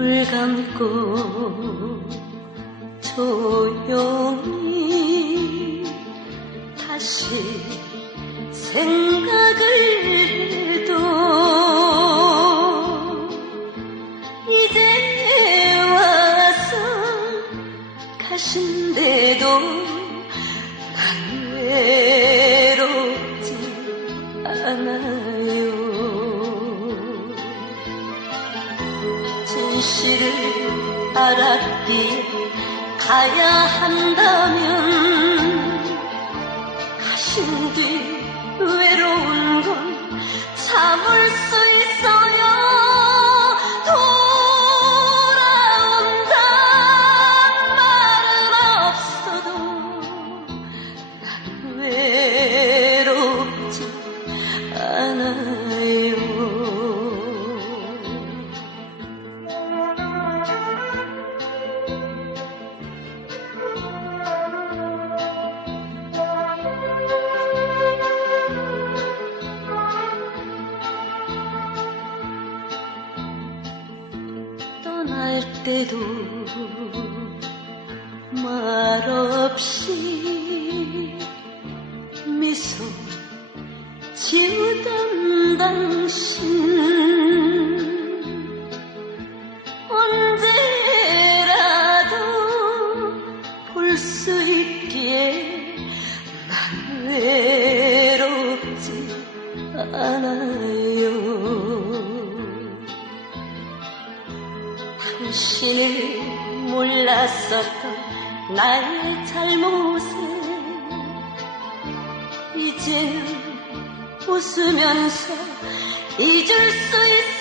눈을 감고 조용히 다시 생각을 해도 이제 와서 가신데도 난 외롭지 않아요 진실을 알았기에 가야 한다면 가신 뒤 외로운 건 참을 수 있어요. 돌아온단 말은 없어도 난외 떠날 때도 말없이 미소 지우던 당신 언제라도 볼 수 있기에 난 외롭지 않아요 당신을 몰랐었던 나의 잘못을 이제는 웃으면서 잊을 수 있어